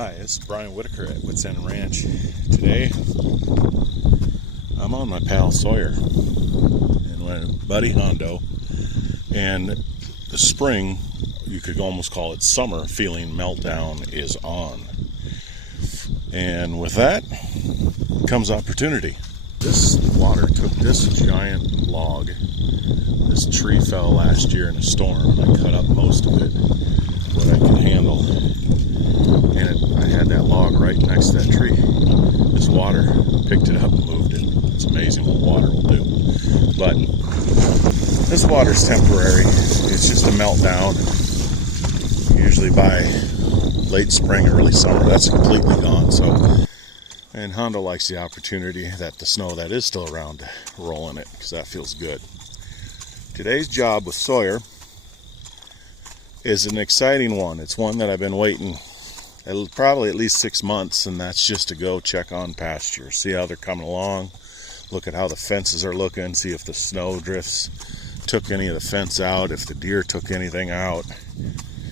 Hi, this is Brian Whitaker at Whitts Ranch. Today, I'm on my pal Sawyer and my buddy Hondo, and the spring, you could almost call it summer feeling meltdown is on. And with that comes opportunity. This water took this giant log. This tree fell last year in a storm, and I cut up most of it, what I could handle. And I had that log right next to that tree. This water picked it up and moved it. It's amazing what water will do. But this water's temporary. It's just a meltdown. Usually by late spring, early summer, that's completely gone. And Hondo likes the opportunity that the snow that is still around to roll in it, because that feels good. Today's job with Sawyer is an exciting one. It's one that I've been waiting probably at least 6 months, and that's just to go check on pasture, see how they're coming along, look at how the fences are looking, see if the snow drifts took any of the fence out, if the deer took anything out.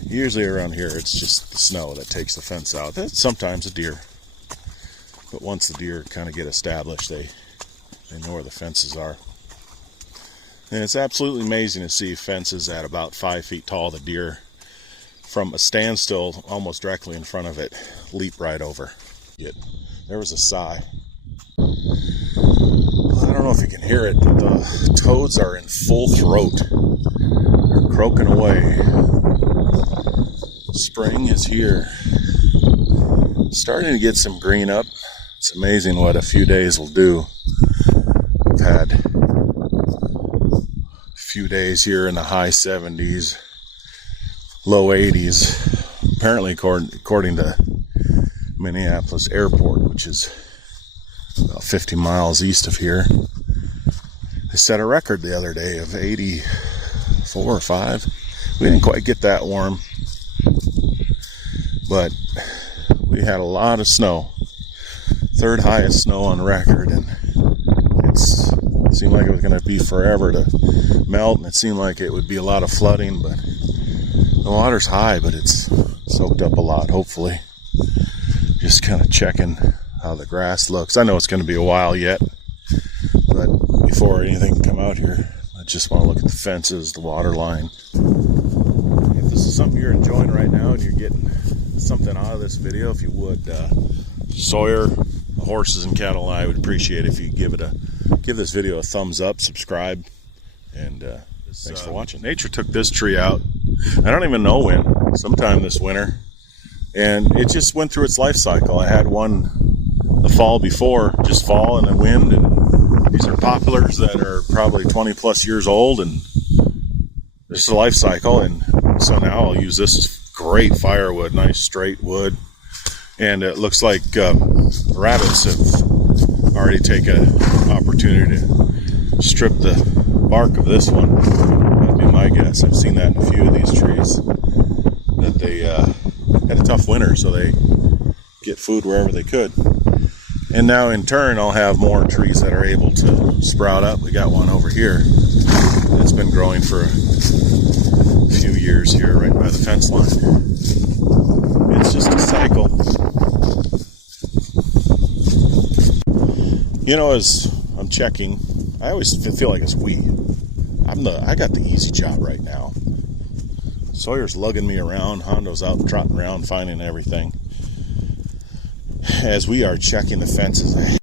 Usually around here it's just the snow that takes the fence out. That's sometimes a deer, but once the deer kind of get established, they know where the fences are. And it's absolutely amazing to see fences at about 5 feet tall. The deer, from a standstill almost directly in front of it, leap right over. There was a sigh. I don't know if you can hear it, but the toads are in full throat. They're croaking away. Spring is here. Starting to get some green up. It's amazing what a few days will do. I've had a few days here in the high 70s. Low 80s, apparently according to Minneapolis Airport, which is about 50 miles east of here. They set a record the other day of 84 or 5. We didn't quite get that warm, but we had a lot of snow. Third highest snow on record, and it seemed like it was going to be forever to melt, and it seemed like it would be a lot of flooding, but the water's high, but it's soaked up a lot, hopefully. Just kind of checking how the grass looks. I know it's going to be a while yet, but before anything can come out here, I just want to look at the fences, the water line. If this is something you're enjoying right now and you're getting something out of this video, if you would, Sawyer, the horses and cattle, I would appreciate it if you give this video a thumbs up, subscribe, and thanks for watching. Nature took this tree out. I don't even know when, sometime this winter, and it just went through its life cycle. I had one the fall before just fall in the wind, and these are poplars that are probably 20 plus years old, and this is a life cycle. And so now I'll use this as great firewood, nice straight wood, and it looks like rabbits have already taken an opportunity to strip the bark of this one. That'd be my guess. I've seen that in a few of these trees, that they had a tough winter, so they get food wherever they could. And now in turn I'll have more trees that are able to sprout up. We got one over here that's been growing for a few years here right by the fence line. It's just a cycle. You know, as I'm checking, I always feel like it's we. I got the easy job right now. Sawyer's lugging me around. Hondo's out trotting around finding everything. As we are checking the fences,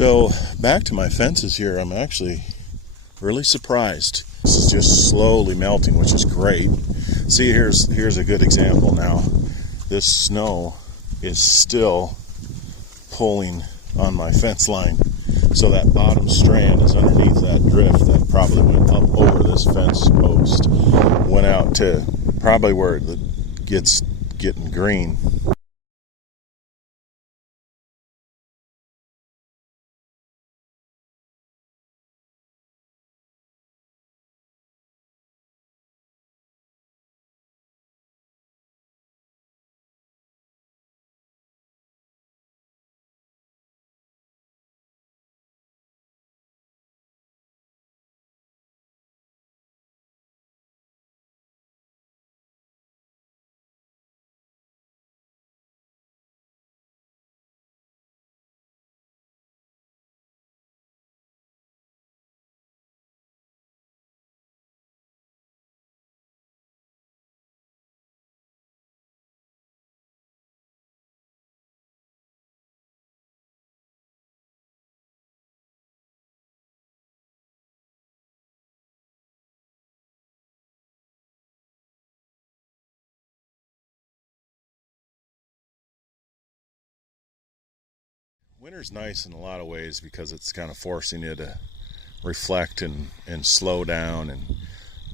So back to my fences here. I'm actually really surprised. This is just slowly melting, which is great. See, here's a good example now. This snow is still pulling on my fence line. So that bottom strand is underneath that drift that probably went up over this fence post. Went out to probably where it gets getting green. Winter's nice in a lot of ways because it's kind of forcing you to reflect and slow down, and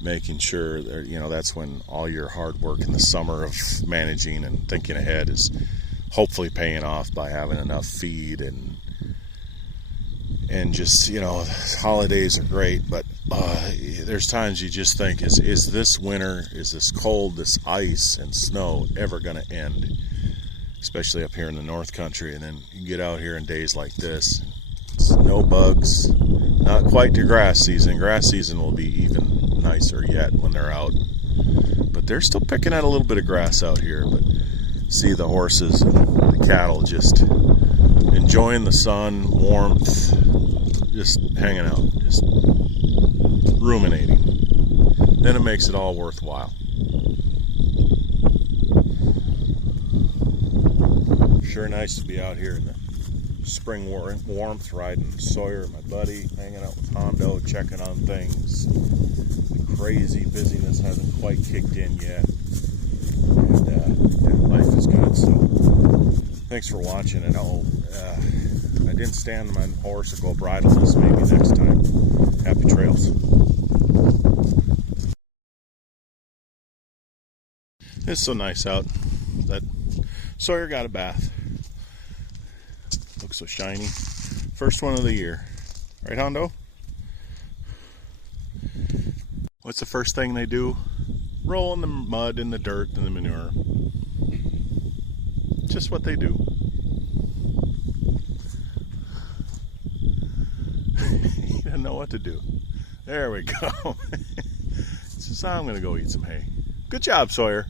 making sure that, you know, that's when all your hard work in the summer of managing and thinking ahead is hopefully paying off by having enough feed and just, you know, holidays are great, but there's times you just think, is this winter, is this cold, this ice and snow ever going to end? Especially up here in the North Country. And then you get out here in days like this, no bugs, not quite to grass season. Grass season will be even nicer yet when they're out, but they're still picking at a little bit of grass out here. But see the horses and the cattle just enjoying the sun, warmth, just hanging out, just ruminating. Then it makes it all worthwhile. Sure nice to be out here in the spring warmth, riding Sawyer, my buddy, hanging out with Hondo, checking on things. The crazy busyness hasn't quite kicked in yet, and life is good. So thanks for watching, and I didn't stand my horse or go bridleless. Maybe next time. Happy trails. It's so nice out that Sawyer got a bath. Looks so shiny. First one of the year. Right, Hondo? What's the first thing they do? Roll in the mud and the dirt and the manure. Just what they do. He doesn't know what to do. There we go. So I'm going to go eat some hay. Good job, Sawyer.